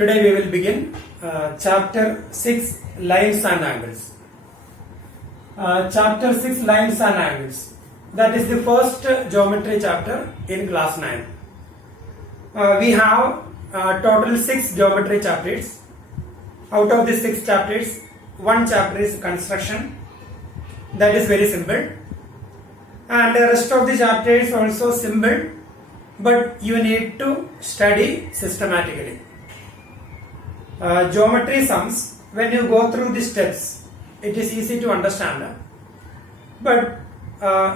Today we will begin chapter 6 lines and angles. Chapter 6 lines and angles. That is the first geometry chapter in class 9. We have total 6 geometry chapters. Out of the 6 chapters, one chapter is construction. That is very simple. And the rest of the chapter is also simple, but you need to study systematically. Geometry sums, when you go through the steps, it is easy to understand. But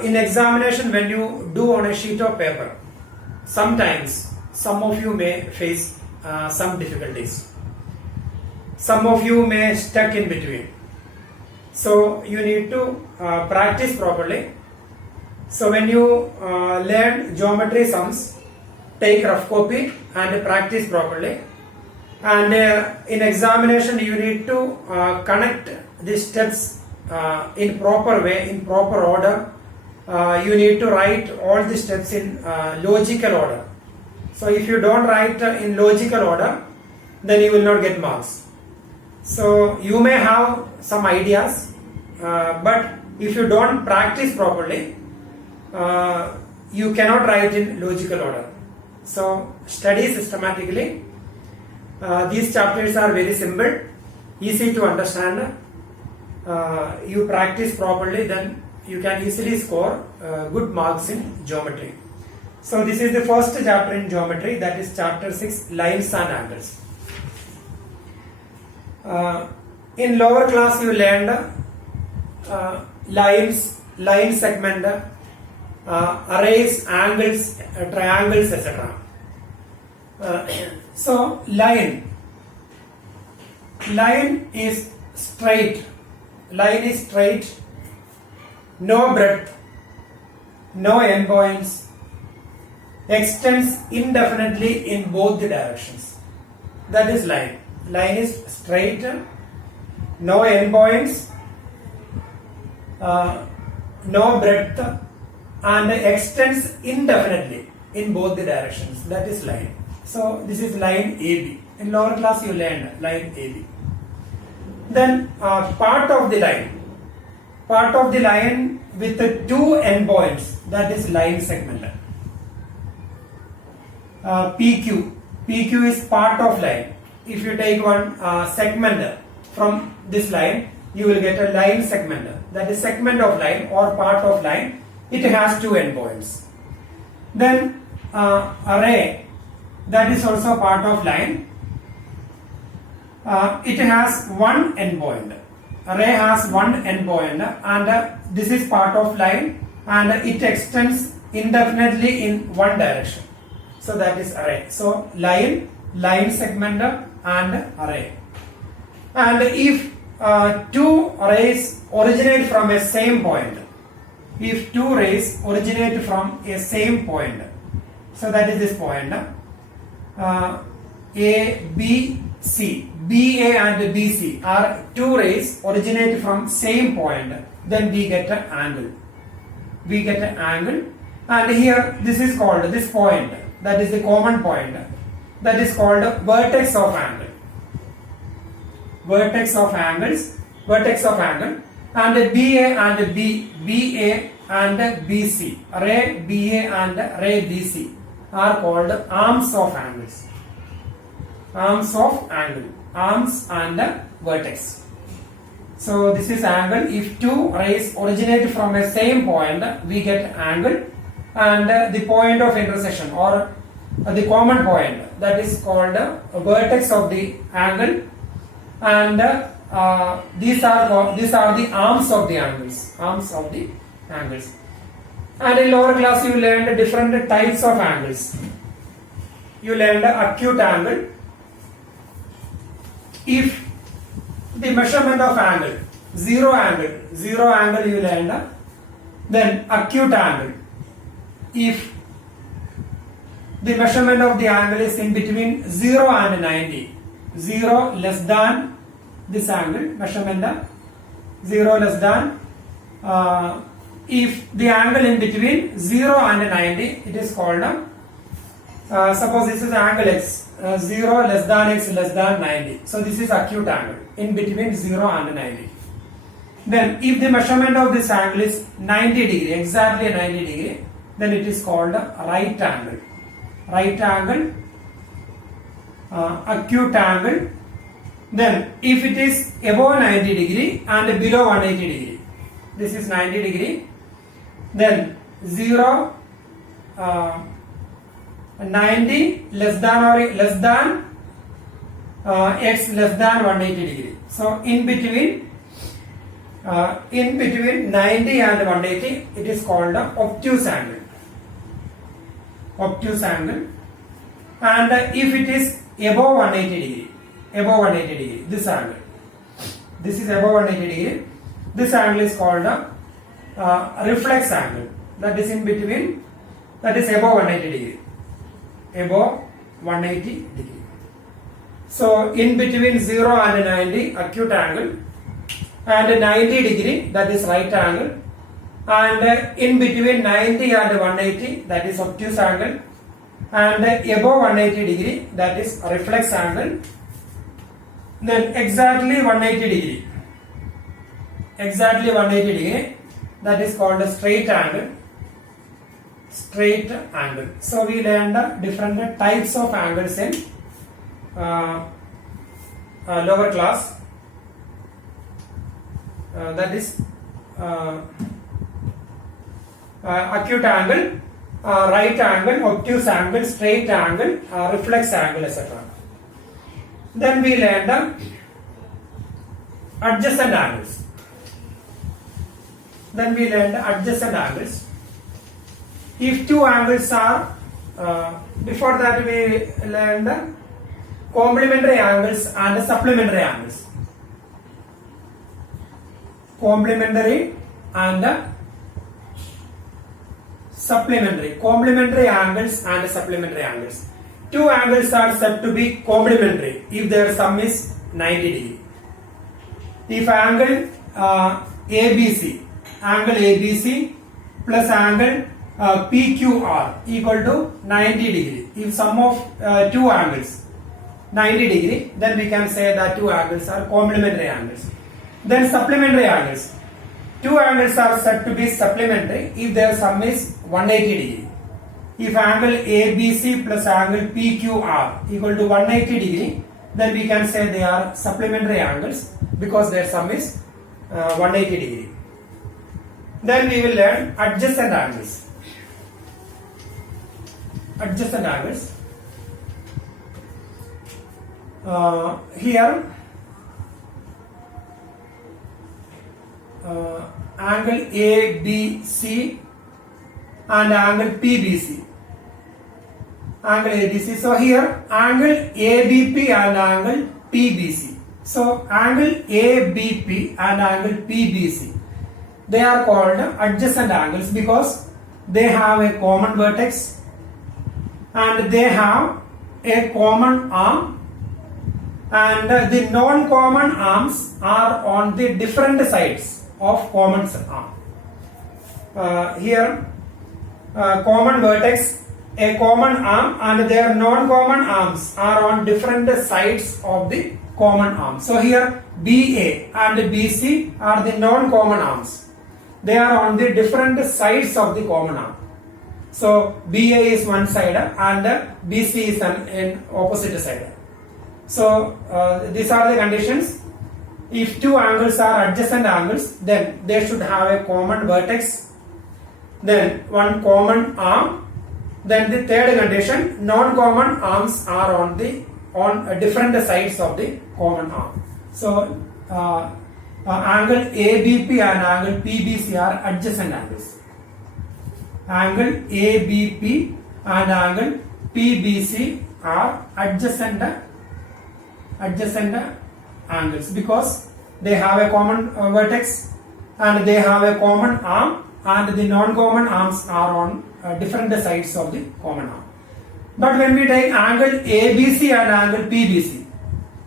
in examination, when you do on a sheet of paper, sometimes some of you may face some difficulties. Some of you may stuck in between. So you need to practice properly. So when you learn geometry sums, take rough copy and practice properly. And in examination, you need to connect the steps in proper way, in proper order. You need to write all the steps in logical order. So if you don't write in logical order, then you will not get marks. So you may have some ideas, but if you don't practice properly, you cannot write in logical order. So study systematically. These chapters are very simple, easy to understand. You practice properly, then you can easily score good marks in geometry. So this is the first chapter in geometry, that is chapter 6 lines and angles. In lower class you learned lines, line segment, arrays, angles, triangles, etc. So line is straight. Line is straight, no breadth, no endpoints, extends indefinitely in both the directions. That is line. Line is straight, no endpoints, no breadth, and extends indefinitely in both the directions. That is line. So this is line AB. In lower class you learned line AB. Then part of the line with the 2 endpoints, that is line segment. PQ is part of line. If you take one segment from this line, you will get a line segment. That is segment of line or part of line. It has 2 endpoints. Then array, that is also part of line. It has 1 endpoint. Array has 1 endpoint, and this is part of line, and it extends indefinitely in one direction. So that is array. So line segment, and array. And if 2 arrays originate from a same point, so that is this point, A, B, C. BA and BC are 2 rays originate from same point, then we get an angle. And here this is called, this point, that is the common point, that is called vertex of angle. Vertex of angle. And BA and BC, ray BA and ray BC are called arms of angles. Arms and vertex. So this is angle. If 2 rays originate from a same point, we get angle, and the point of intersection or the common point, that is called a vertex of the angle, and these are the arms of the angles. And in lower class you learned different types of angles. You learned acute angle. If the measurement of angle, zero angle you learned, then acute angle. If the measurement of the angle is in between 0 and 90, 0 less than this angle, measurement 0 less than, if the angle in between 0 and 90, it is called Suppose this is angle x, 0 less than x less than 90. So this is acute angle in between 0 and 90. Then if the measurement of this angle is 90 degree, exactly 90 degree, then it is called a right angle. Right angle, acute angle. Then if it is above 90 degree and below 180 degree, this is 90 degree, then 0, 90 less than or less than x less than 180 degree. So in between 90 and 180, it is called the obtuse angle. Obtuse angle. And if it is above 180 degree, this angle, this is above 180 degree, this angle is called a reflex angle. That is in between, that is above 180 degree. Above 180 degree. So in between 0 and 90, acute angle, and 90 degree, that is right angle, and in between 90 and 180, that is obtuse angle, and above 180 degree, that is reflex angle. Then exactly 180 degree, that is called a straight angle. Straight angle. So we learned different types of angles in lower class. That is acute angle, right angle, obtuse angle, straight angle, reflex angle, etc. Then we learned adjacent angles. If two angles are, before that we learned complementary angles and supplementary angles. Complementary and supplementary. Complementary angles and supplementary angles. Two angles are said to be complementary if their sum is 90 degree. If angle ABC plus angle PQR equal to 90 degree. If sum of two angles 90 degree, then we can say that two angles are complementary angles. Then supplementary angles. Two angles are said to be supplementary if their sum is 180 degree. If angle ABC plus angle PQR equal to 180 degree, then we can say they are supplementary angles because their sum is 180 degree. Then we will learn adjacent angles. Here angle ABC and angle PBC. So here angle ABP and angle PBC. So angle ABP and angle PBC, they are called adjacent angles because they have a common vertex and they have a common arm, and the non-common arms are on the different sides of common arm. Here common vertex, a common arm, and their non-common arms are on different sides of the common arm. So here BA and BC are the non-common arms. They are on the different sides of the common arm. So BA is one side and BC is an opposite side. So these are the conditions. If two angles are adjacent angles, then they should have a common vertex, then one common arm. Then the third condition, non-common arms are on different sides of the common arm. So angle ABP and angle PBC are adjacent angles. Angle ABP and angle PBC are adjacent angles because they have a common vertex and they have a common arm, and the non-common arms are on different sides of the common arm. But when we take angle ABC and angle PBC,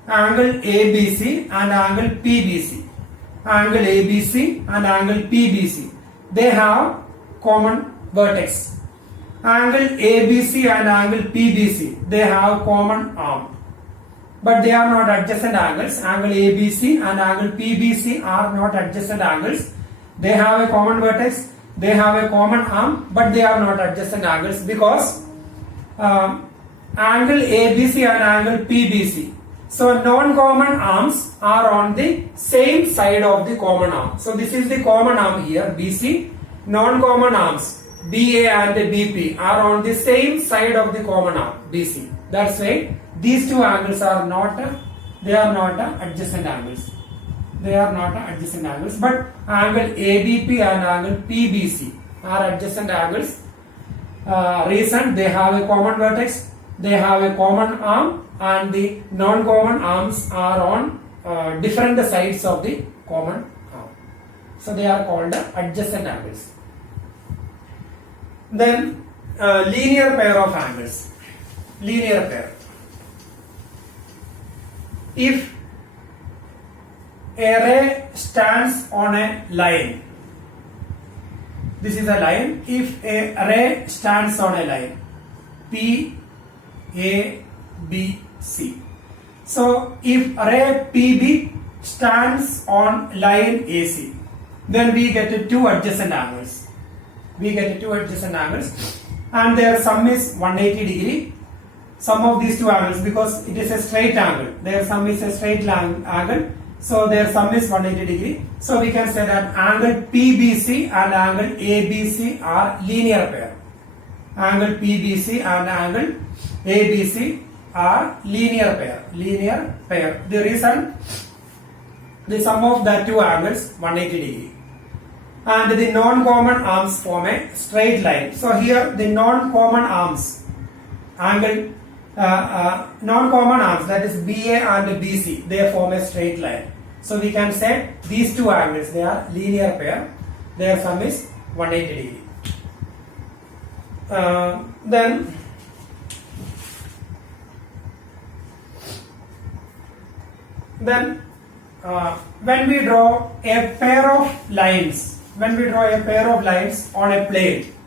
angle ABC and angle PBC, angle ABC and angle PBC, they have common vertex angle ABC and angle PBC, they have common arm. But they are not adjacent angles. Angle ABC and angle PBC are not adjacent angles. They have a common vertex, they have a common arm, but they are not adjacent angles because angle ABC and angle PBC. So non-common arms are on the same side of the common arm. So this is the common arm here, BC. Non-common arms, BA and BP, are on the same side of the common arm, BC. That's why these two angles are not, they are not adjacent angles. They are not adjacent angles, but angle ABP and angle PBC are adjacent angles. Reason, they have a common vertex, they have a common arm, and the non-common arms are on different sides of the common arm. So they are called adjacent angles. Then linear pair of angles. Linear pair. If a ray stands on a line, this is a line. If a ray stands on a line, P, A, B, C. So if ray PB stands on line AC, then we get two adjacent angles. We get two adjacent angles, and their sum is 180 degree. Sum of these two angles, because it is a straight angle, their sum is a straight angle, so their sum is 180 degree. So we can say that angle PBC and angle ABC are linear pair. Angle PBC and angle ABC are linear pair. Linear pair. The reason, the sum of the two angles 180 degree. And the non-common arms form a straight line. So here the non-common arms, angle non-common arms, that is BA and BC, they form a straight line. So we can say these two angles, they are linear pair. Their sum is 180 degree. Then when we draw a pair of lines, on a plane,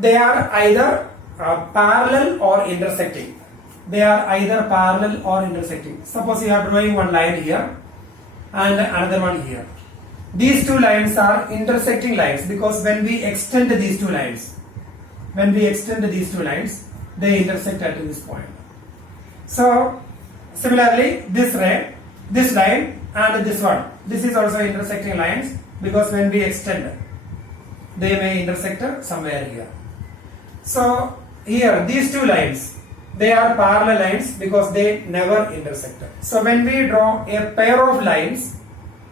they are either parallel or intersecting. Suppose you are drawing one line here and another one here. These two lines are intersecting lines because when we extend these two lines, they intersect at this point. So similarly, this line and this one, this is also intersecting lines because when we extend, they may intersect somewhere here. So here these two lines, they are parallel lines because they never intersect. So when we draw a pair of lines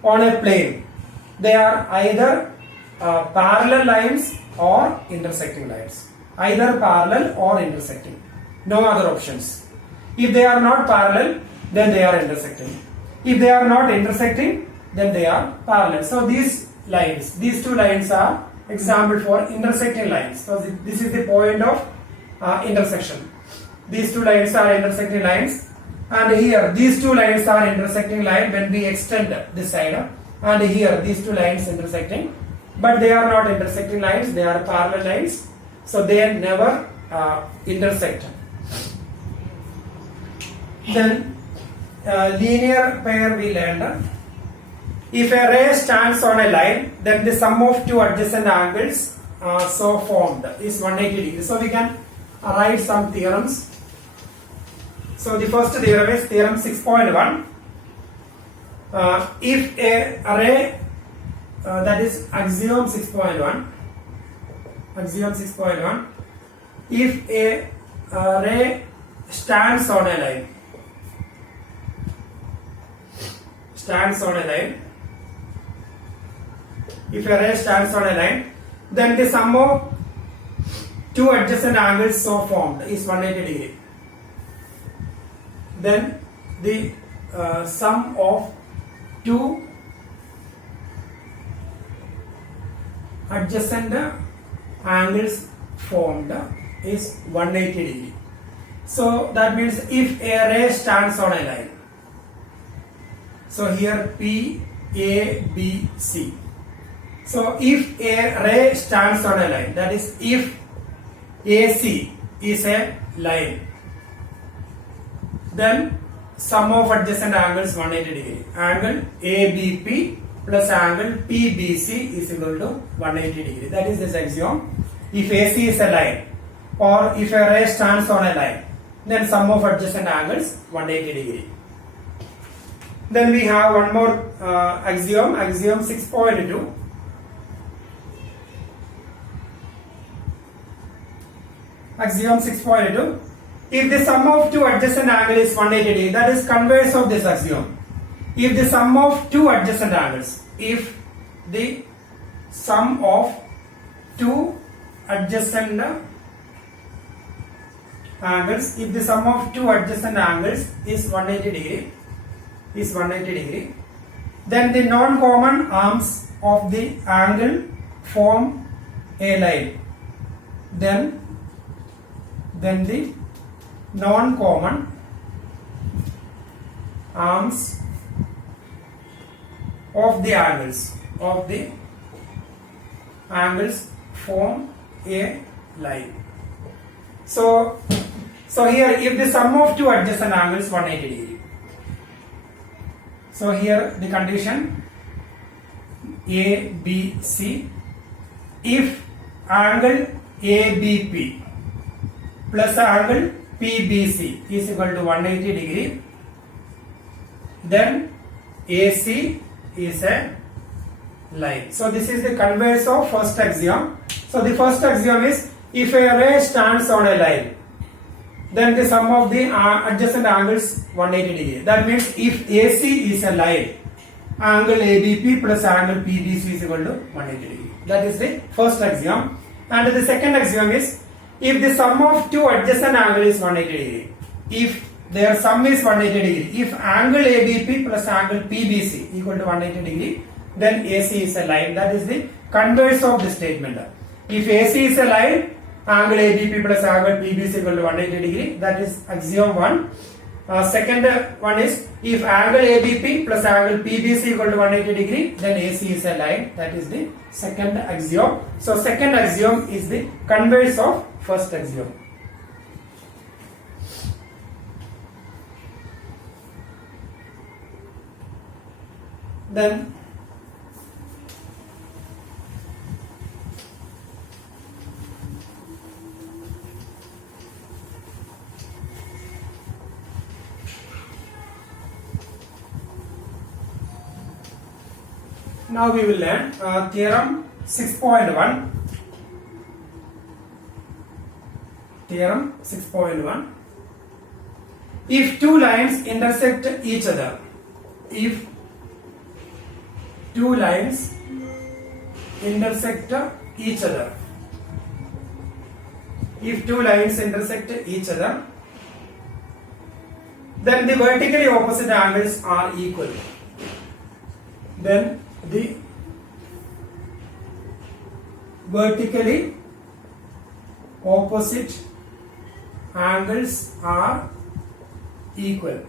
on a plane, they are either parallel lines or intersecting lines. Either parallel or intersecting. No other options. If they are not parallel, then they are intersecting. If they are not intersecting, then they are parallel. So these two lines are example for intersecting lines. So this is the point of intersection. These two lines are intersecting lines, and here these two lines are intersecting line when we extend this side, and here these two lines intersecting, but they are not intersecting lines, they are parallel lines, so they never intersect. Then linear pair we learned. If a ray stands on a line, then the sum of two adjacent angles so formed is 180 degrees. So we can write some theorems. So the first theorem is theorem 6.1. If a ray, that is axiom 6.1, if a ray stands on a line, if a ray stands on a line, then the sum of two adjacent angles so formed is 180 degree. Then the sum of two adjacent angles formed is 180 degree. So that means if a ray stands on a line, so here P, A, B, C, So if a ray stands on a line, that is if AC is a line, then sum of adjacent angles 180 degree. Angle ABP plus angle PBC is equal to 180 degree. That is this axiom. If AC is a line or if a ray stands on a line, then sum of adjacent angles 180 degree. Then we have one more axiom, axiom 6.2. Axiom 6.2. If the sum of two adjacent angles is 180 degree, that is converse of this axiom. If the sum of two adjacent angles, if the sum of two adjacent angles, if the sum of two adjacent angles is 180 degree, then the non-common arms of the angle form a line. Then the non-common arms of the angles form a line. So here if the sum of two adjacent angles 180 degree. So here the condition A, B, C. If angle ABP plus angle PBC is equal to 180 degree, then AC is a line. So this is the converse of first axiom. So the first axiom is if a ray stands on a line, then the sum of the adjacent angles 180 degree. That means if AC is a line, angle ABP plus angle PBC is equal to 180 degree. That is the first axiom. And the second axiom is if the sum of two adjacent angles is 180 degree, if their sum is 180 degree, if angle ABP plus angle PBC equal to 180 degree, then AC is a line. That is the converse of the statement. If AC is a line, angle ABP plus angle PBC equal to 180 degree. That is axiom 1. Second one is if angle ABP plus angle PBC equal to 180 degree, then AC is a line. That is the second axiom. So second axiom is the converse of first axiom. Then now we will learn theorem 6.1. Theorem 6.1. If two lines intersect each other, if two lines intersect each other, if two lines intersect each other, then the vertically opposite angles are equal. Then the vertically opposite angles are equal.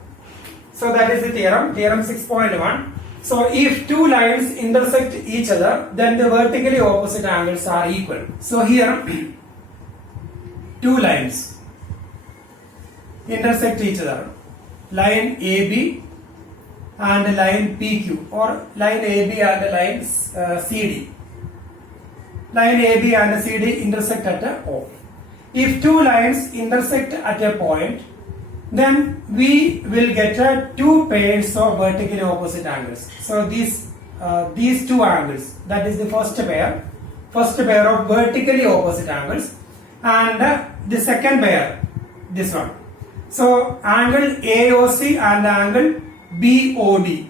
So that is the theorem, theorem 6.1. So if two lines intersect each other, then the vertically opposite angles are equal. So here two lines intersect each other, line AB and line PQ, or line AB and line CD. Line AB and CD intersect at O. If two lines intersect at a point, then we will get two pairs of vertically opposite angles. So these two angles, that is the first pair of vertically opposite angles, and the second pair, this one. So angle AOC and angle BOD,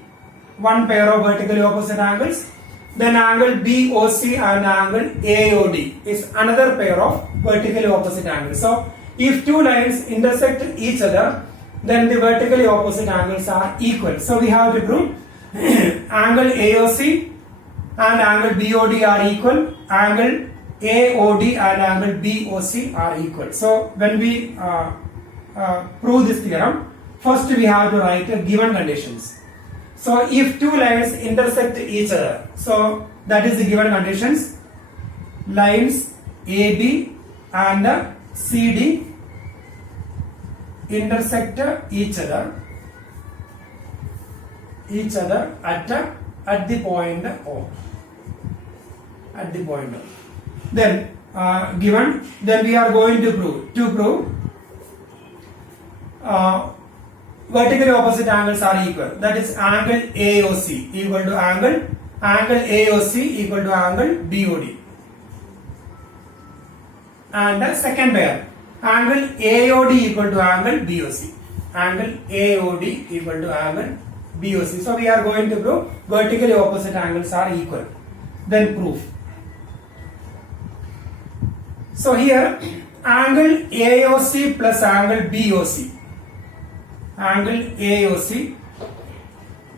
one pair of vertically opposite angles. Then angle BOC and angle AOD is another pair of vertically opposite angles. So if two lines intersect each other, then the vertically opposite angles are equal. So we have to prove angle AOC and angle BOD are equal, angle AOD and angle BOC are equal. So when we prove this theorem, first we have to write given conditions. So if two lines intersect each other, so that is the given conditions. Lines AB and CD intersect each other at the point O. At the point O. Then given, then we are going to prove vertically opposite angles are equal. That is angle AOC equal to angle AOC equal to angle BOD. And the second pair, angle AOD equal to angle BOC. Angle AOD equal to angle BOC. So we are going to prove vertically opposite angles are equal. Then proof. So here angle AOC plus angle BOC. Angle AOC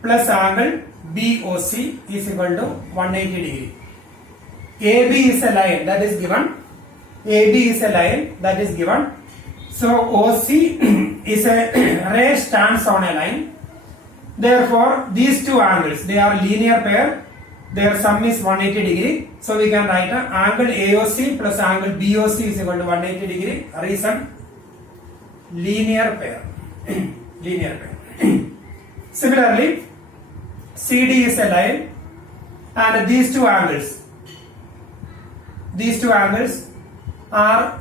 plus angle BOC is equal to 180 degree. AB is a line that is given. AB is a line that is given. So OC is a ray stands on a line. Therefore, these two angles, they are linear pair. Their sum is 180 degree. So we can write angle AOC plus angle BOC is equal to 180 degree. Reason, linear pair. Linear pair. Similarly, CD is a line, and these two angles are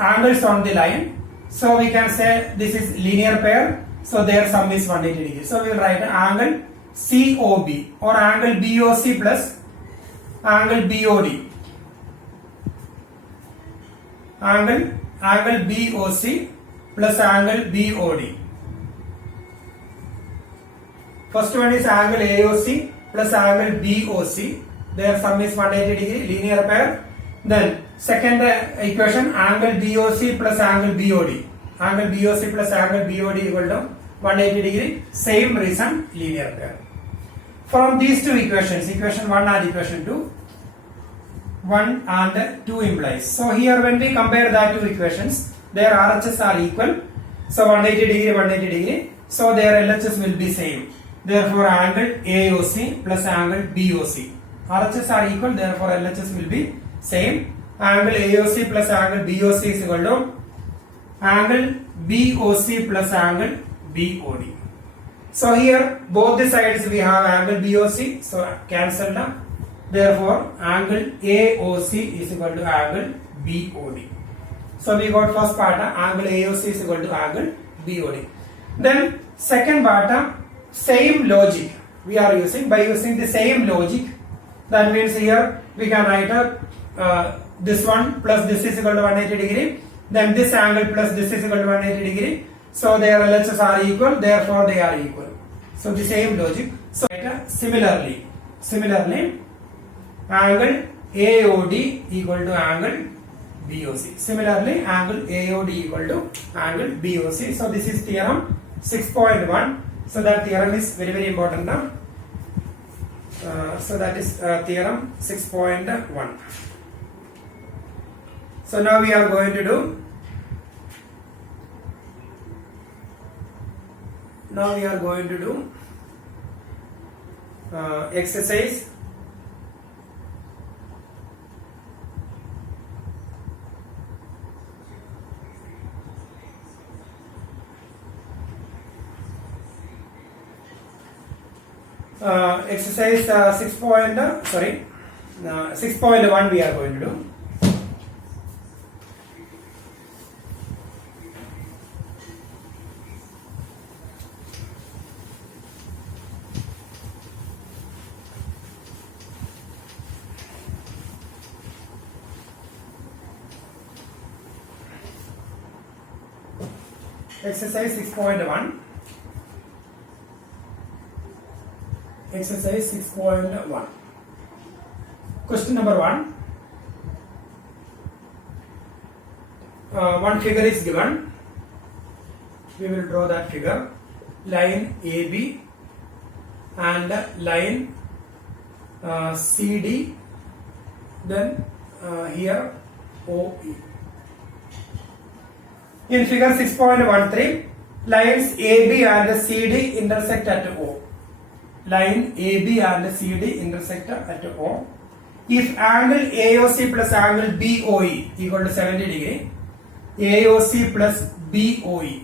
angles on the line. So we can say this is linear pair. So their sum is 180 degree. So we will write angle COB or angle BOC plus angle BOD. Angle BOC plus angle BOD. First one is angle AOC plus angle BOC. Their sum is 180 degree, linear pair. Then second equation, angle BOC plus angle BOD. Angle BOC plus angle BOD equal to 180 degree. Same reason, linear pair. From these two equations, equation 1 and equation 2, 1 and 2 implies. So here when we compare that two equations, their RHS are equal. So 180 degree, 180 degree. So their LHS will be same. Therefore angle AOC plus angle BOC. RHS are equal, therefore LHS will be same. Angle AOC plus angle BOC is equal to angle BOC plus angle BOD. So here both the sides we have angle BOC, so cancelled. Therefore angle AOC is equal to angle BOD. So we got first part, angle AOC is equal to angle BOD. Then second part, same logic we are using. By using the same logic, that means here we can write this one plus this is equal to 180 degree. Then this angle plus this is equal to 180 degree. So their LHS are equal, therefore they are equal. So the same logic. So similarly, angle AOD equal to angle BOC. Similarly, angle AOD equal to angle BOC. So this is theorem 6.1. So that theorem is very, very important now. So that is theorem 6.1. So now we are going to do exercise exercise 6.1 we are going to do. Exercise 6.1. Exercise 6.1. Question number 1. One figure is given. We will draw that figure. Line AB and line CD. Then here OE. In figure 6.13, lines AB and CD intersect at O. Line AB and CD intersect at O. If angle AOC plus angle BOE equal to 70 degree, AOC plus BOE,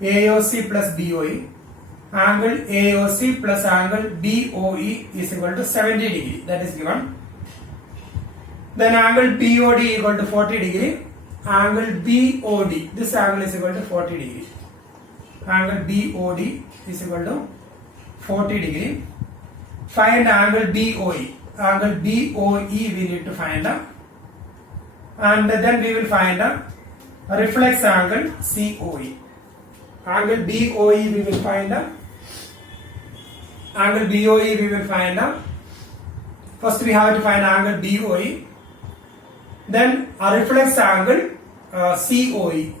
AOC plus BOE, angle AOC plus angle BOE is equal to 70 degree, that is given. Then angle BOD equal to 40 degree, angle BOD, this angle is equal to 40 degree, angle BOD is equal to 40 degree. Find angle BOE, angle BOE we need to find out, and then we will find a reflex angle COE. Angle BOE we will find out, angle BOE we will find out. First we have to find angle BOE, then a reflex angle COE.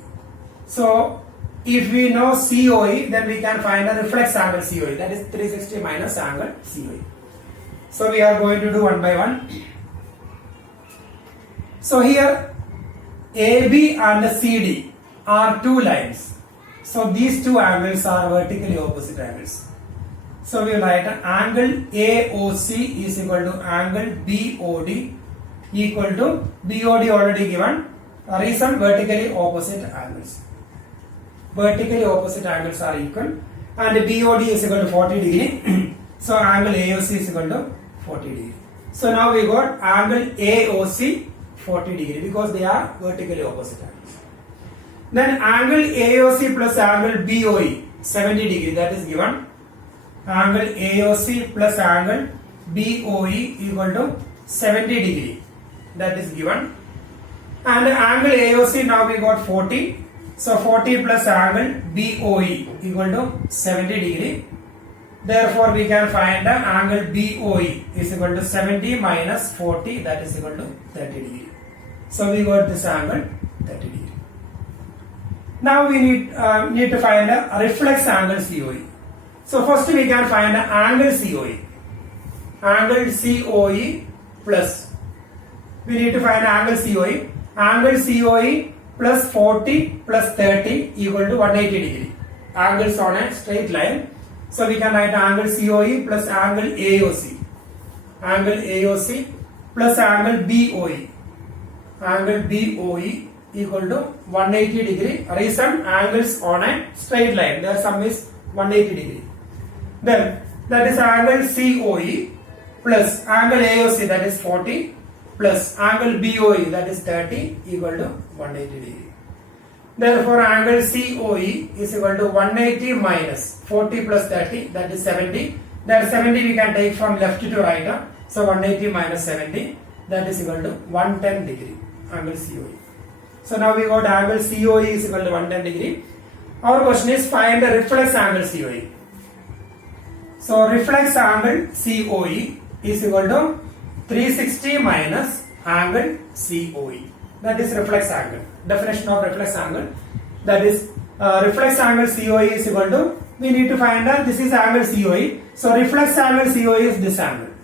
So if we know COE, then we can find a reflex angle COE, that is 360 minus angle COE. So we are going to do one by one. So here AB and CD are two lines. So these two angles are vertically opposite angles. So we will write angle AOC is equal to angle BOD equal to BOD already given. Reason vertically opposite angles. Vertically opposite angles are equal, and BOD is equal to 40 degree. So angle AOC is equal to 40 degree. So now we got angle AOC 40 degree because they are vertically opposite angles. Then angle AOC plus angle BOE 70 degree, that is given. Angle AOC plus angle BOE equal to 70 degree, that is given. And angle AOC now we got 40. So 40 plus angle BOE equal to 70 degree. Therefore we can find the angle BOE is equal to 70 minus 40, that is equal to 30 degree. So we got this angle 30 degree. Now we need to find a reflex angle COE. So first we can find an angle COE. Angle COE plus, we need to find angle COE. Angle COE plus 40 plus 30 equal to 180 degree. Angles on a straight line. So we can write angle COE plus angle AOC. Angle AOC plus angle BOE. Angle BOE equal to 180 degree. Reason angles on a straight line. Their sum is 180 degree. Then that is angle COE plus angle AOC, that is 40, plus angle BOE, that is 30, equal to 180 degree. Therefore angle COE is equal to 180 minus 40 plus 30, that is 70. That 70 we can take from left to right. So 180 minus 70, that is equal to 110 degree, angle COE. So now we got angle COE is equal to 110 degree. Our question is find the reflex angle COE. So reflex angle COE is equal to 360 minus angle COE. That is reflex angle. Definition of reflex angle. That is reflex angle COE is equal to, we need to find out this is angle COE. So reflex angle COE is this angle.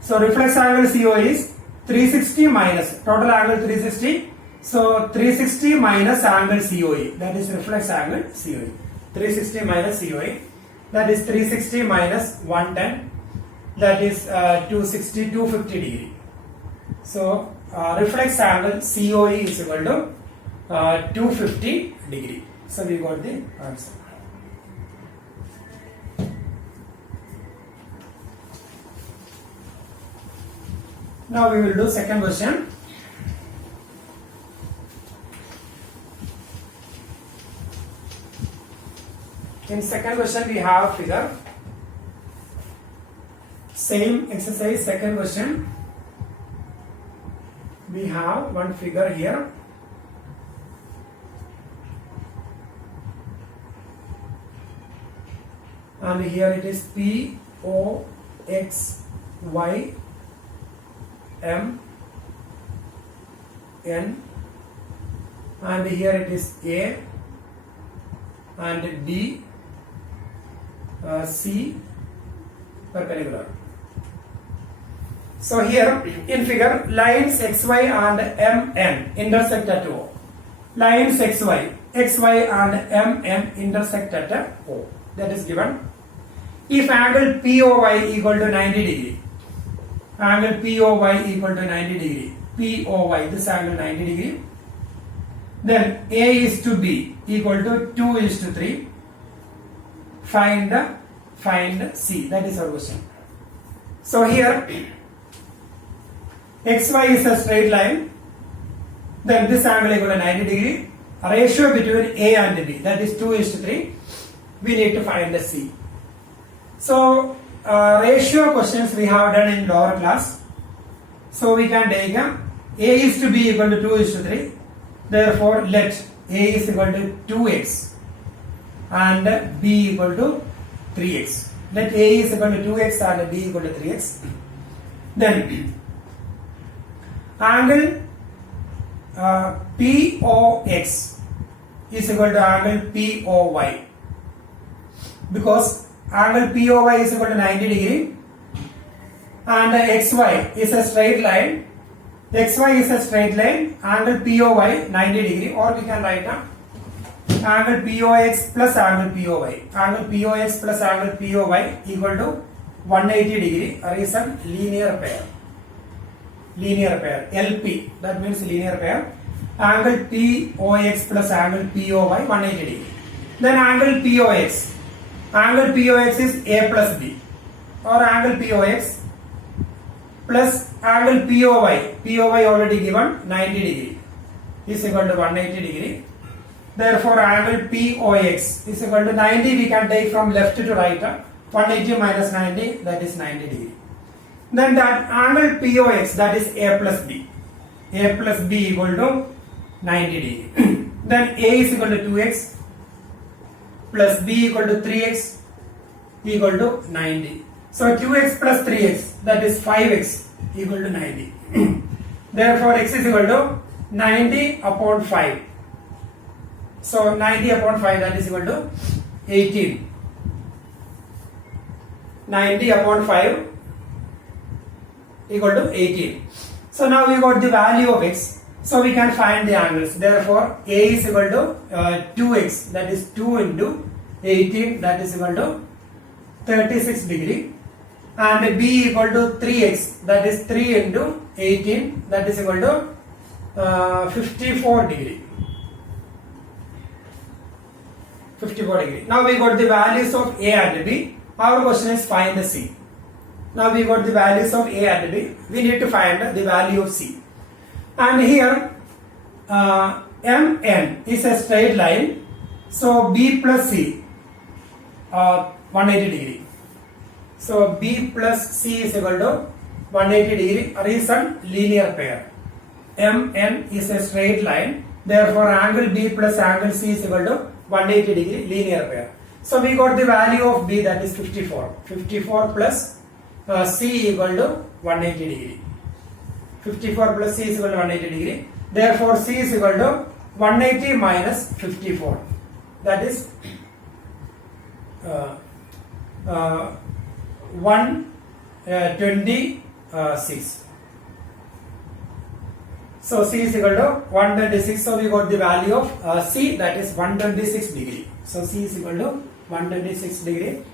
So reflex angle COE is 360 minus total angle 360. So 360 minus angle COE, that is reflex angle COE. 360 minus COE, that is 360 minus 110, that is 260, 250 degree. So reflex angle COE is equal to 250 degree. So we got the answer. Now we will do second question. In second question we have figure. Same exercise, second question. We have one figure here. And here it is P, O, X, Y, M, N, and here it is A and B, C, perpendicular. So here in figure, lines XY and MN intersect at O. Lines XY and MM intersect at O. That is given. If angle POY equal to 90 degree, angle POY equal to 90 degree. POY, this angle 90 degree. Then A is to B equal to 2 is to 3. Find C. That is our question. So here XY is a straight line. Then this angle equal to 90 degree. A ratio between A and B, that is 2 is to 3. We need to find the C. So ratio questions we have done in lower class. So we can take A is to B equal to 2 is to 3. Therefore let A is equal to 2x and B equal to 3x. Let A is equal to 2x and B equal to 3x. Then angle POX is equal to angle POY, because angle POY is equal to 90 degree and XY is a straight line. XY is a straight line, angle POY 90 degree, or we can write down angle POX plus angle POY. Angle POX plus angle POY equal to 180 degree, or is a linear pair. Linear pair, LP, that means linear pair. Angle POX plus angle POY 180 degree. Then angle POX. Angle POX is A plus B, or angle POX plus angle POY. POY already given 90 degree is equal to 180 degree. Therefore angle POX is equal to 90. We can take from left to right. 180 minus 90, that is 90 degree. Then that angle POX, that is A plus B. A plus B equal to 90 degree. Then A is equal to 2x plus B equal to 3x equal to 90. So 2x plus 3x, that is 5x equal to 90. Therefore x is equal to 90 upon 5. So 90 upon 5, that is equal to 18. 90 upon 5 equal to 18. So now we got the value of x. So we can find the angles. Therefore A is equal to 2x, that is 2 into 18, that is equal to 36 degree. And B equal to 3x, that is 3 into 18, that is equal to 54 degree. 54 degree. Now we got the values of A and B. Our question is find the C. Now we got the values of A and B. We need to find the value of C. And here MN is a straight line. So B plus C 180 degree. So B plus C is equal to 180 degree. Reason linear pair. MN is a straight line. Therefore angle B plus angle C is equal to 180 degree linear pair. So we got the value of B, that is 54. 54 plus C equal to 180 degree. 54 plus C is equal to 180 degree. Therefore C is equal to 180 minus 54. That is 126. So C is equal to 126. So we got the value of C, that is 126 degree. So C is equal to 126 degree.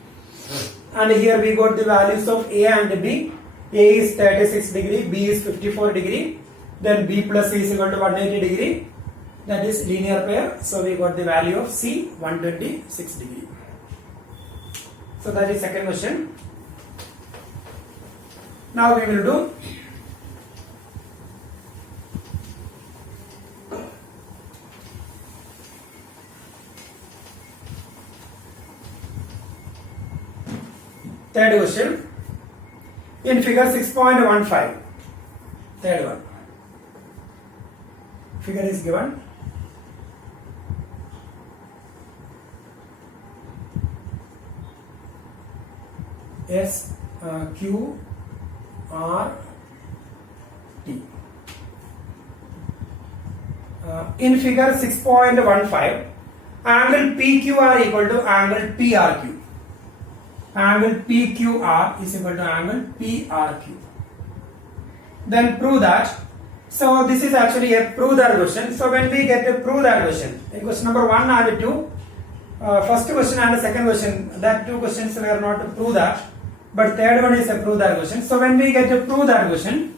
And here we got the values of A and B. A is 36 degree, B is 54 degree. Then B plus C is equal to 180 degree. That is linear pair. So we got the value of C, 126 degree. So that is second question. Now we will do third question. In figure 6.15, third one. Figure is given. S Q R T. In figure 6.15, angle PQR equal to angle PRQ. Angle PQR is equal to angle PRQ. Then prove that. So this is actually a prove that question. So when we get to prove that question, in question number 1 and 2, first question and second question, that two questions were not to prove that. but third one is a prove that question. So when we get to prove that question,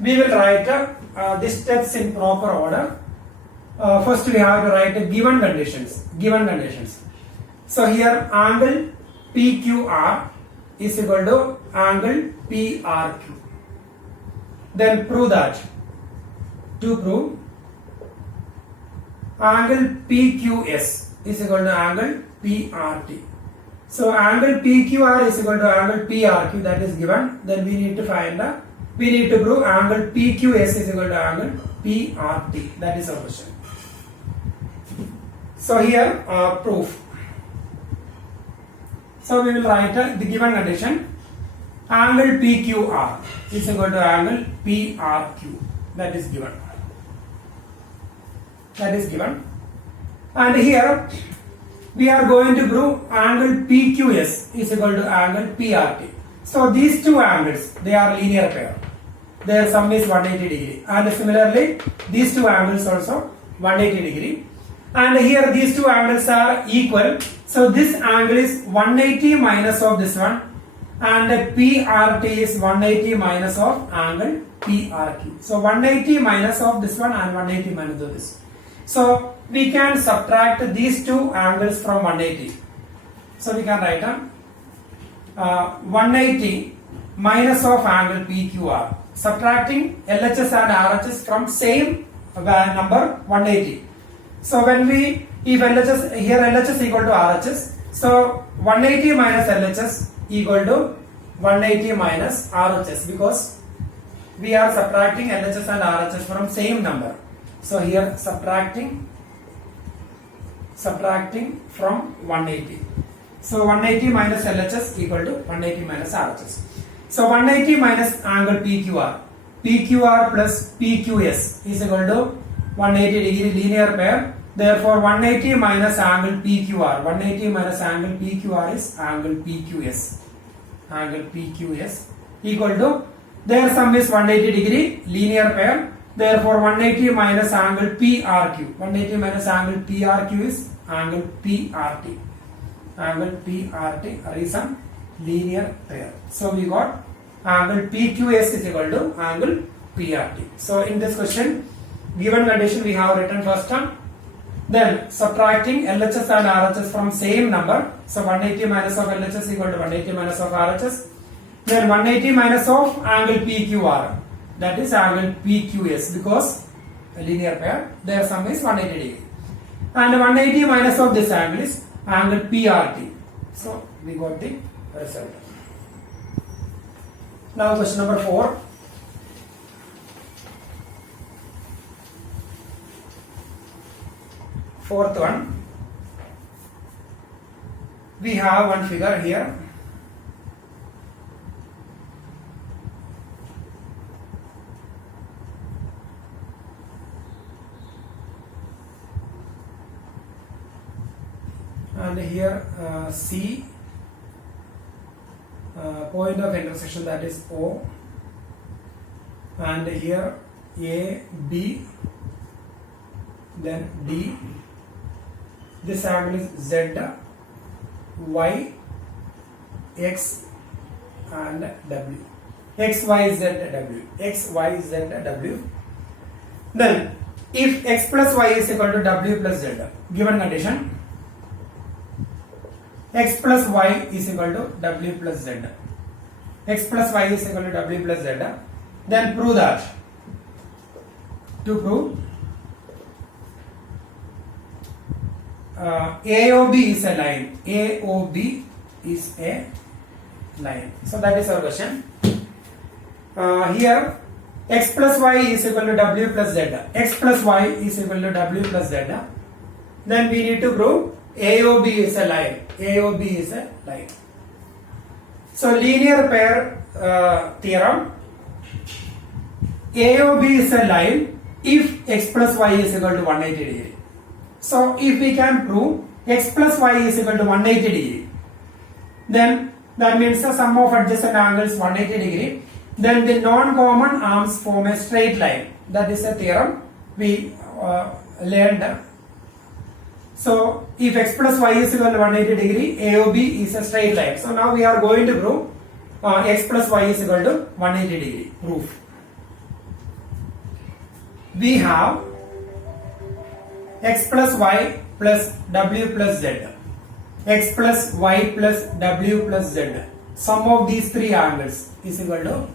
we will write these steps in proper order. First we have to write the given conditions. So here angle PQR is equal to angle PRQ. Then prove that. To prove angle PQS is equal to angle PRT. So angle PQR is equal to angle PRQ, that is given. Then we need to prove angle PQS is equal to angle PRT. That is our question. So here proof. So we will write the given condition. Angle PQR is equal to angle PRQ. That is given. And here we are going to prove angle PQS is equal to angle PRT. So these two angles, they are linear pair. Their sum is 180 degree. And similarly, these two angles also 180 degree. And here these two angles are equal. So this angle is 180 minus of this one. And PRT is 180 minus of angle PRQ. So 180 minus of this one and 180 minus of this. So we can subtract these two angles from 180. So we can write down 180 minus of angle PQR. Subtracting LHS and RHS from same number 180. So when if LHS, here LHS equal to RHS. So 180 minus LHS equal to 180 minus RHS, because we are subtracting LHS and RHS from same number. So here subtracting from 180. So 180 minus LHS equal to 180 minus RHS. So 180 minus angle PQR. PQR plus PQS is equal to 180 degree linear pair. Therefore 180 minus angle PQR. 180 minus angle PQR is angle PQS. Angle PQS equal to, their sum is 180 degree linear pair. Therefore 180 minus angle PRQ. 180 minus angle PRQ is angle PRT. Angle PRT is a linear pair. So we got angle PQS is equal to angle PRT. So in this question, given condition we have written first term. Then subtracting LHS and RHS from same number. So 180 minus of LHS equal to 180 minus of RHS. Then 180 minus of angle PQR. That is angle PQS, because a linear pair, their sum is 180 degree. And 180 minus of this angle is angle PRT. So we got the result. Now question number 4. Fourth one. We have one figure here. And here C, point of intersection, that is O, and here A, B, then D. This angle is Z, Y, X and W. X, Y, Z, W. X, Y, Z, W. Then if X plus Y is equal to W plus Z, given condition, X plus Y is equal to W plus Z. X plus Y is equal to W plus Z. Then prove that. To prove AOB is a line. AOB is a line. So that is our question. Here X plus Y is equal to W plus Z. X plus Y is equal to W plus Z. Then we need to prove AOB is a line. AOB is a line. So linear pair theorem. AOB is a line if X plus Y is equal to 180 degree. So if we can prove X plus Y is equal to 180 degree, then that means the sum of adjacent angles 180 degree. Then the non-common arms form a straight line. That is a theorem we learned. So if X plus Y is equal to 180 degree, AOB is a straight line. So now we are going to prove x plus y is equal to 180 degree. Proof. We have x plus y plus w plus z, x plus y plus w plus z. Sum of these three angles is equal to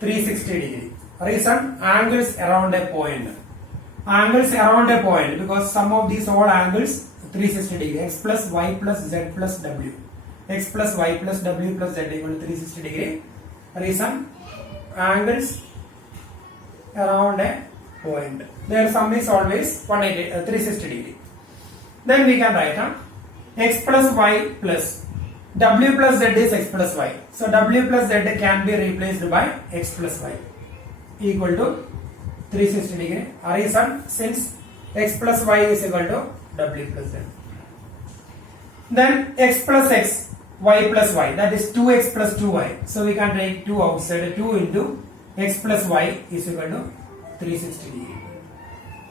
360 degree. Reason, angles around a point. Angles around a point, because sum of these all angles 360 degree. X plus y plus z plus w. X plus y plus w plus z equal to 360 degree. Reason, angles around a point. Their sum is always 360 degree. Then we can write x plus y plus w plus z is x plus y. So w plus z can be replaced by x plus y equal to 360 degree. Reason, since x plus y is equal to w plus z. Then x plus x, y plus y, that is 2x plus 2y. So we can take 2 outside. 2 into x plus y is equal to 360 degree.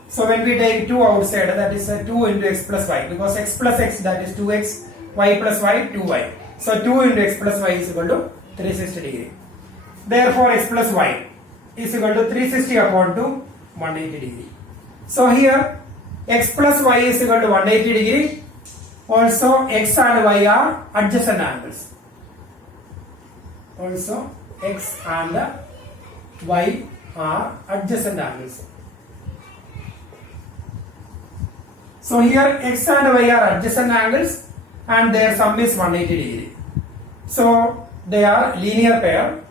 So when we take 2 outside, that is 2 into x plus y, because x plus x, that is 2x, y plus y, 2y. So 2 into x plus y is equal to 360 degree. Therefore x plus y is equal to 360 upon to 180 degree. So here x plus y is equal to 180 degree. Also x and y are adjacent angles. Also x and y are adjacent angles. So here x and y are adjacent angles and their sum is 180 degree. So they are linear pair.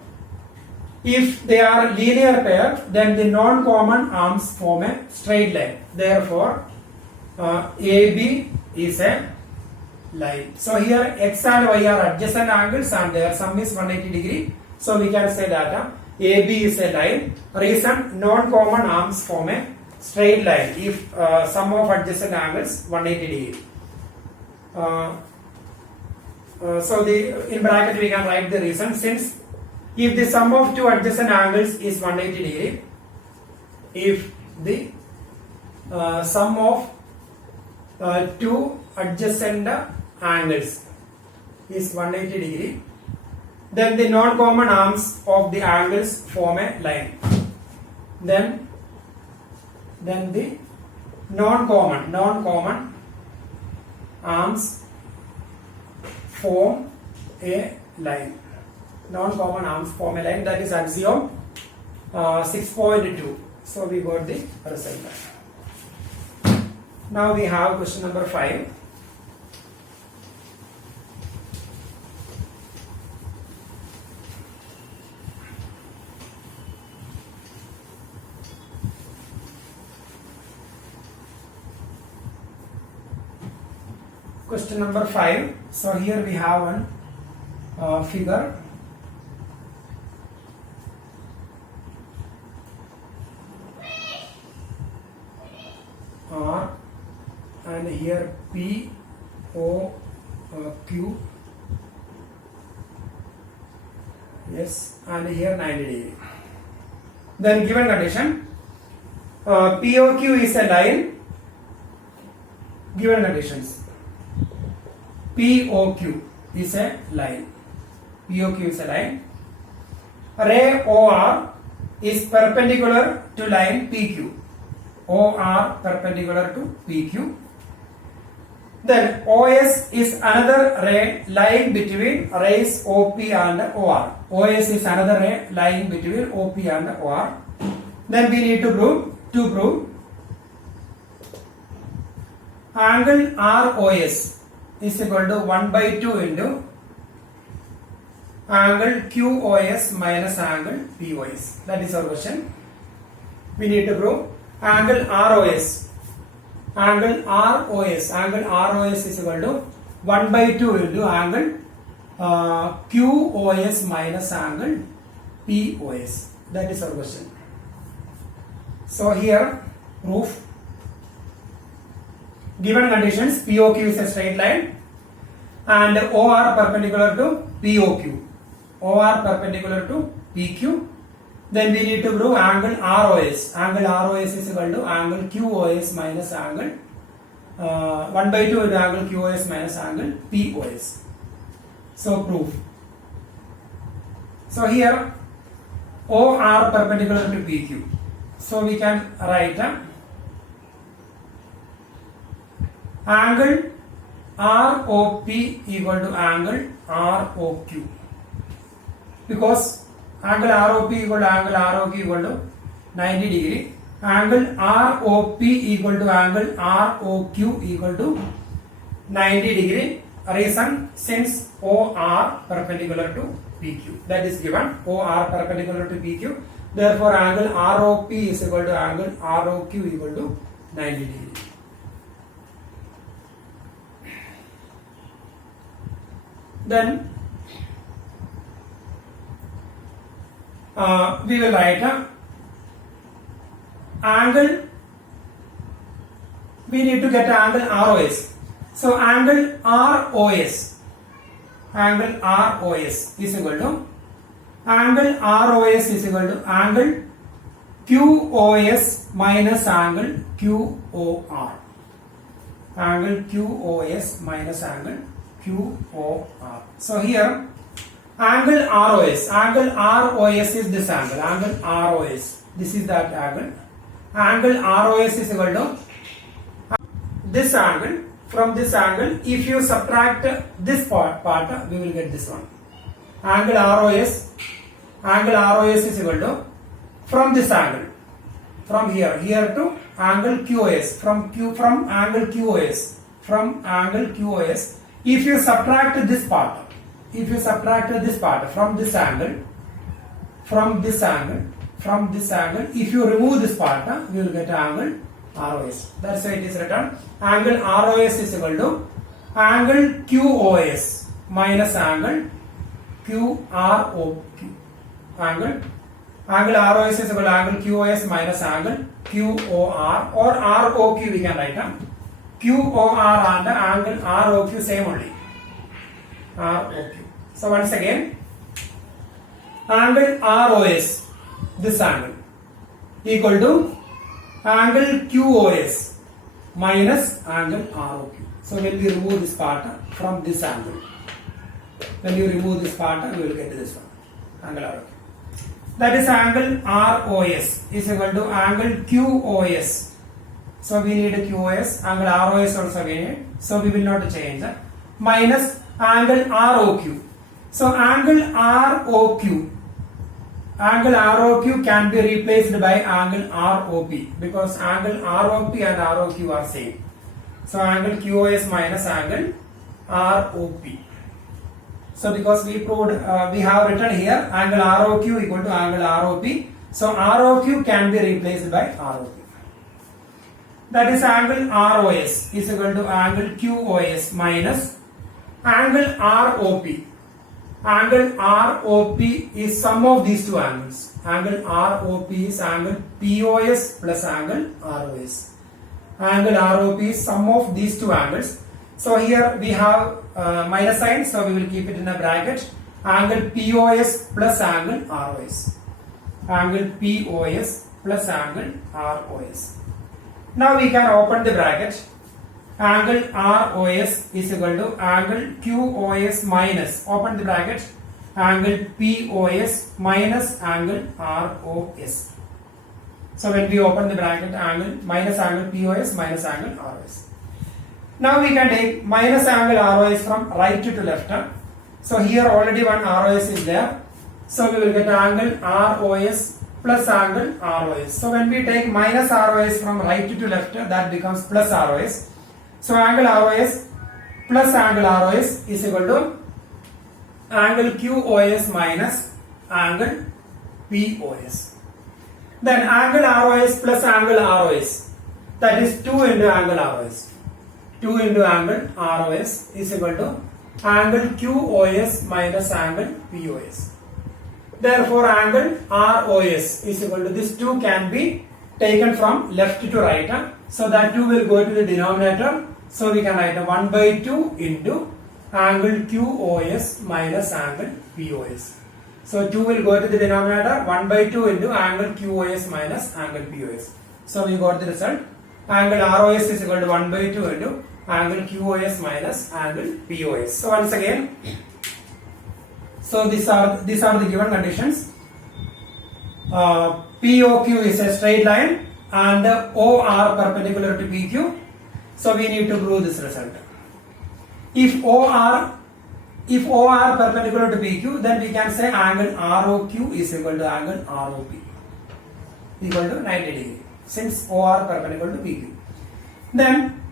If they are linear pair, then the non-common arms form a straight line. Therefore, AB is a line. So here x and y are adjacent angles and their sum is 180 degree. So we can say that AB is a line. Reason, non-common arms form a straight line if sum of adjacent angles 180 degree. So in bracket we can write the reason, since if the sum of two adjacent angles is 180 degree, if the sum of two adjacent angles is 180 degree, then the non-common arms of the angles form a line. Then the non-common arms form a line. Non-common arms form a line. That is axiom 6.2. So we got the result. Now we have question number 5. Question number 5. So here we have one figure. R and here P, O, Q, yes, and here 90 degree. Then given condition, POQ is a line. Given conditions, POQ is a line. POQ is a line. Ray OR is perpendicular to line PQ. OR perpendicular to PQ. Then OS is another ray lying between rays OP and OR. OS is another ray lying between OP and OR. Then we need to prove angle ROS is equal to 1 by 2 into angle QOS minus angle POS. That is our question. We need to prove angle ROS. Angle ROS is equal to 1 by 2 into angle QOS minus angle POS. That is our question. So here proof. Given conditions, POQ is a straight line and OR perpendicular to POQ. OR perpendicular to PQ. Then we need to prove angle ROS. Angle ROS is equal to angle QOS minus angle 1 by 2 into angle QOS minus angle POS. So proof. So here OR perpendicular to PQ. So we can write angle ROP equal to angle ROQ, because angle ROP equal to angle ROQ equal to 90 degree. Angle ROP equal to angle ROQ equal to 90 degree. Reason, since OR perpendicular to PQ. That is given, OR perpendicular to PQ. Therefore angle ROP is equal to angle ROQ equal to 90 degree. Then we will write angle, we need to get angle ROS. So angle ROS is equal to angle ROS is equal to angle QOS minus angle QOR. Angle QOS minus angle QOR. So here angle ROS is this angle ROS. This is that angle. Angle ROS is equal to this angle. From this angle, if you subtract this part, we will get this one. Angle ROS is equal to, from this angle, from here to angle QOS, from angle QOS, if you subtract this part from this angle, if you remove this part, you will get angle ROS. That's why it is written angle ROS is equal to angle QOS minus angle QROQ. Angle ROS is equal to angle QOS minus angle QOR, or ROQ we can write down. QOR and angle ROQ same only. ROQ. So once again, angle ROS, this angle, equal to angle QOS minus angle ROQ. So when we remove this part from this angle, when you remove this part, we will get this one, angle ROQ. That is angle ROS is equal to angle QOS. So we need a QOS, angle ROS also we need. So we will not change that. Minus angle ROQ. So angle ROQ can be replaced by angle ROP, because angle ROP and ROQ are same. So angle QOS minus angle ROP. So because we proved, we have written here angle ROQ equal to angle ROP. So ROQ can be replaced by ROP. That is angle ROS is equal to angle QOS minus angle ROP. Angle ROP is sum of these two angles. Angle ROP is angle POS plus angle ROS. Angle ROP is sum of these two angles. So here we have minus sign, so we will keep it in a bracket. Angle POS plus angle ROS. Angle POS plus angle ROS. Now we can open the bracket. Angle ROS is equal to angle QOS minus, open the bracket, angle POS minus angle ROS. So when we open the bracket, angle minus angle POS minus angle ROS. Now we can take minus angle ROS from right to left. So here already one ROS is there. So we will get angle ROS plus angle ROS. So when we take minus ROS from right to left, that becomes plus ROS. So angle ROS plus angle ROS is equal to angle QOS minus angle POS. Then angle ROS plus angle ROS, that is 2 into angle ROS. 2 into angle ROS is equal to angle QOS minus angle POS. Therefore angle ROS is equal to, this 2 can be taken from left to right. So that 2 will go to the denominator. So we can write 1 by 2 into angle QOS minus angle POS. So 2 will go to the denominator, 1 by 2 into angle QOS minus angle POS. So we got the result. Angle ROS is equal to 1 by 2 into angle QOS minus angle POS. So once again, So these are the given conditions. POQ is a straight line and OR perpendicular to PQ. So we need to prove this result. If OR perpendicular to PQ, then we can say angle ROQ is equal to angle ROP equal to 90 degree, since OR perpendicular to PQ. Then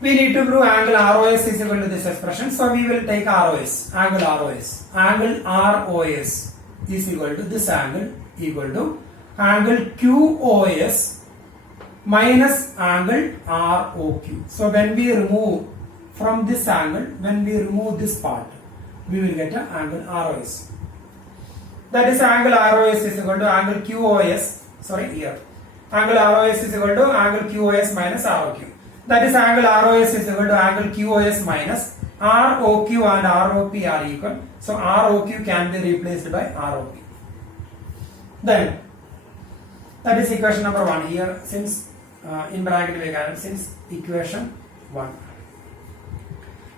we need to prove angle ROS is equal to this expression. So we will take ROS, angle ROS. Angle ROS is equal to this angle equal to angle QOS minus angle ROQ. So when we remove from this angle, when we remove this part, we will get an angle ROS. That is angle ROS is equal to angle QOS. Sorry, here. Angle ROS is equal to angle QOS minus ROQ. That is angle ROS is equal to angle QOS minus ROQ and ROP are equal. So ROQ can be replaced by ROP. Then that is equation number 1 here, since in bracket we can, since equation 1.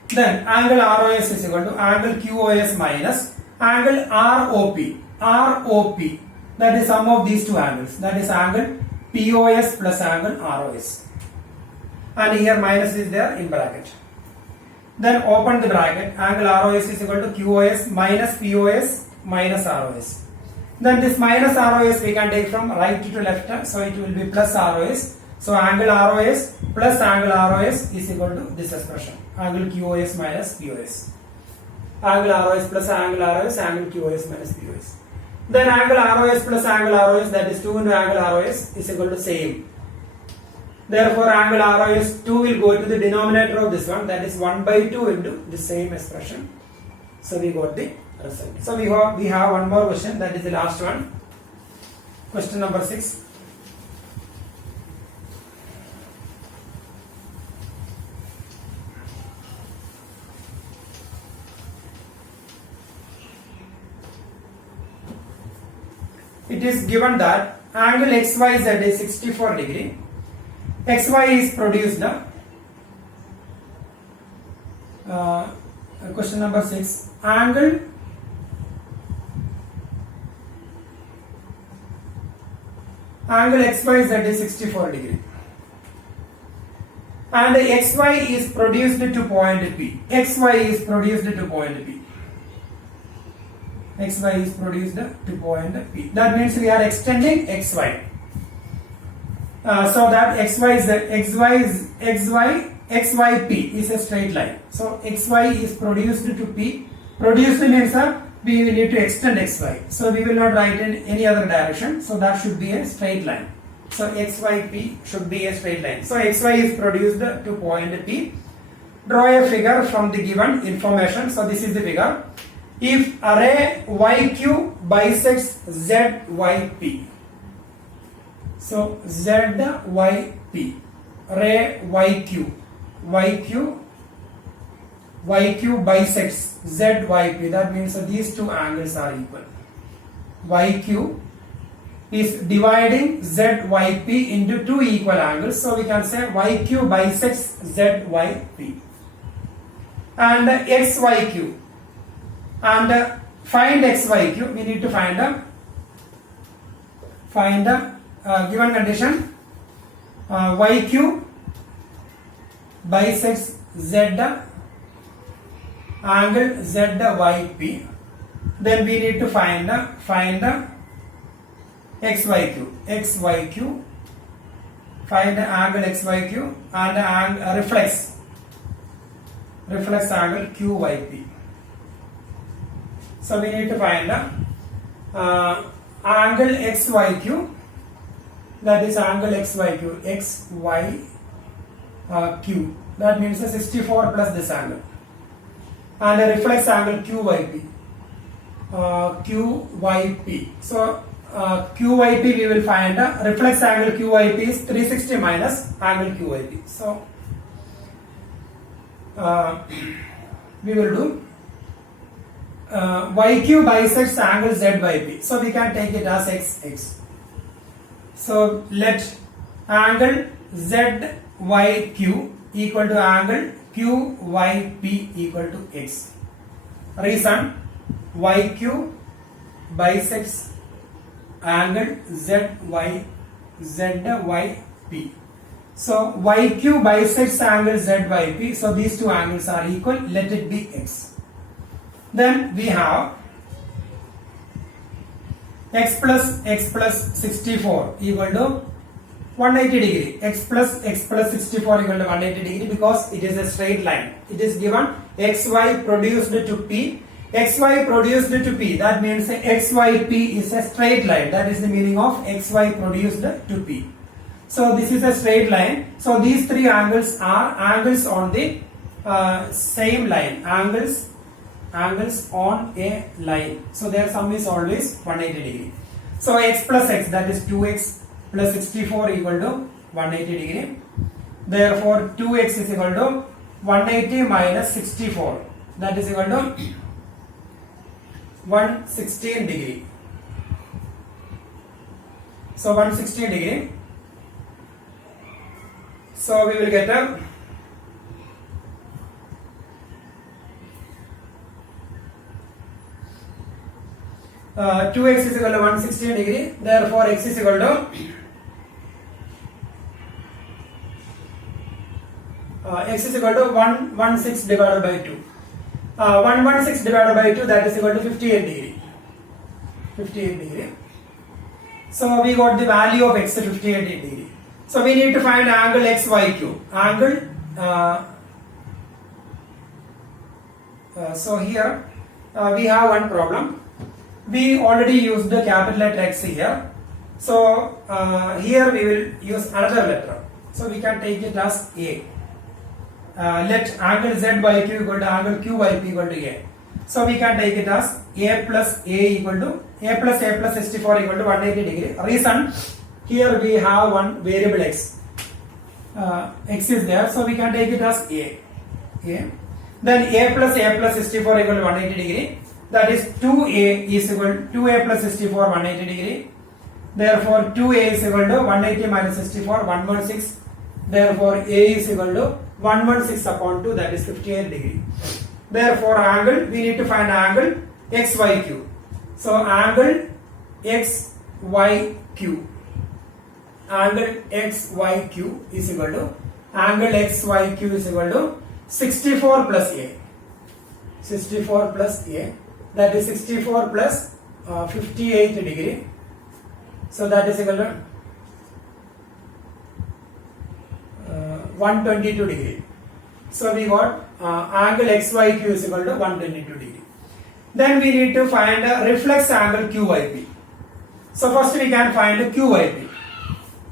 Then angle ROS is equal to angle QOS minus angle ROP. ROP, that is sum of these two angles. That is angle POS plus angle ROS. And here minus is there in bracket. Then open the bracket. Angle ROS is equal to QOS minus POS minus ROS. Then this minus ROS we can take from right to left. So it will be plus ROS. So angle ROS plus angle ROS is equal to this expression. Angle QOS minus POS. Angle ROS plus angle ROS, angle QOS minus POS. Then angle ROS plus angle ROS, that is 2 into angle ROS, is equal to same. Therefore angle ROS 2 will go to the denominator of this one, that is 1 by 2 into the same expression. So we got the result. So we have one more question, that is the last one. Question number 6. It is given that angle XYZ is 64 degree. XY is produced. Question number 6. Angle XYZ is 64 degree. And XY is produced to point P. XY is produced to point P. XY is produced to point P. That means we are extending XY. So that XYP is a straight line. So XY is produced to P. Produced means we will need to extend XY. So we will not write in any other direction. So that should be a straight line. So XYP should be a straight line. So XY is produced to point P. Draw a figure from the given information. So this is the figure. If array YQ bisects ZYP, so ZYP, array YQ bisects ZYP, that means these two angles are equal. YQ is dividing ZYP into two equal angles, so we can say YQ bisects ZYP. And XYQ. And find XYQ, we need to find a given condition, YQ bisects Z angle ZYP. Then we need to find XYQ, find angle XYQ and reflex angle QYP. So we need to find angle XYQ, that is angle XYQ, XYQ, that means 64 plus this angle, and a reflex angle QYP. So QYP we will find reflex angle QYP is 360 minus angle QYP. So we will do YQ bisects angle ZYP. So we can take it as XX. So let angle ZYQ equal to angle QYP equal to X. Reason, YQ bisects angle ZYP. So YQ bisects angle ZYP. So these two angles are equal. Let it be X. Then we have X plus 64 equal to 180 degree. X plus 64 equal to 180 degree because it is a straight line. It is given XY produced to P. XY produced to P. That means XYP is a straight line. That is the meaning of XY produced to P. So this is a straight line. So these three angles are angles on the same line. Angles on a line. So their sum is always 180 degree. So X plus X, that is 2X plus 64 equal to 180 degree. Therefore 2X is equal to 180 minus 64. That is equal to 116 degree. So 116 degree. So we will get a 2x is equal to 116 degree. Therefore x is equal to x is equal to 116 divided by 2. 116 divided by 2, that is equal to 58 degree. 58 degree. So we got the value of x at 58 degree. So we need to find angle XYQ. So here we have one problem. We already used the capital letter X here. So here we will use another letter. So we can take it as A. Let angle ZYQ equal to angle QYP equal to A. So we can take it as A plus A equal to A plus 64 equal to 180 degree. Reason, here we have one variable X. X is there, so we can take it as A. Then A plus 64 equal to 180 degree. That is 2A is equal to 2A plus 64 180 degree. Therefore 2A is equal to 180 minus 64 116. Therefore A is equal to 116 upon 2, that is 58 degree. Therefore angle, we need to find angle XYQ. So angle XYQ. Angle XYQ is equal to angle XYQ is equal to 64 plus A. 64 plus A, that is 64 plus 58 degree. So that is equal to 122 degree. So we got angle XYQ is equal to 122 degree. Then we need to find a reflex angle QYP. So first we can find a QYP.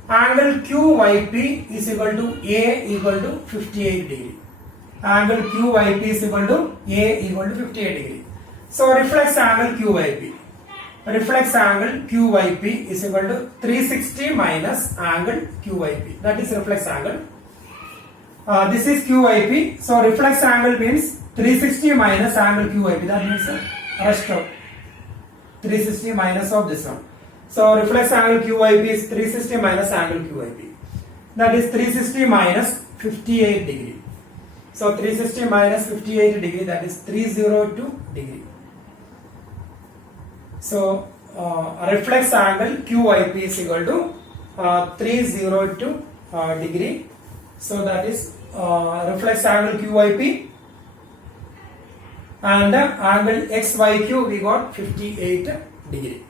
Angle QYP is equal to A equal to 58 degree. Angle QYP is equal to A equal to 58 degree. So reflex angle QYP. Reflex angle QYP is equal to 360 minus angle QYP. That is reflex angle. This is QYP. So reflex angle means 360 minus angle QYP. That means rest of 360 minus of this one. So reflex angle QYP is 360 minus angle QYP. That is 360 minus 58 degree. So 360 minus 58 degree, that is 302 degree. So reflex angle QYP is equal to 302 degree. So that is reflex angle QYP, and angle XYQ we got 58 degree.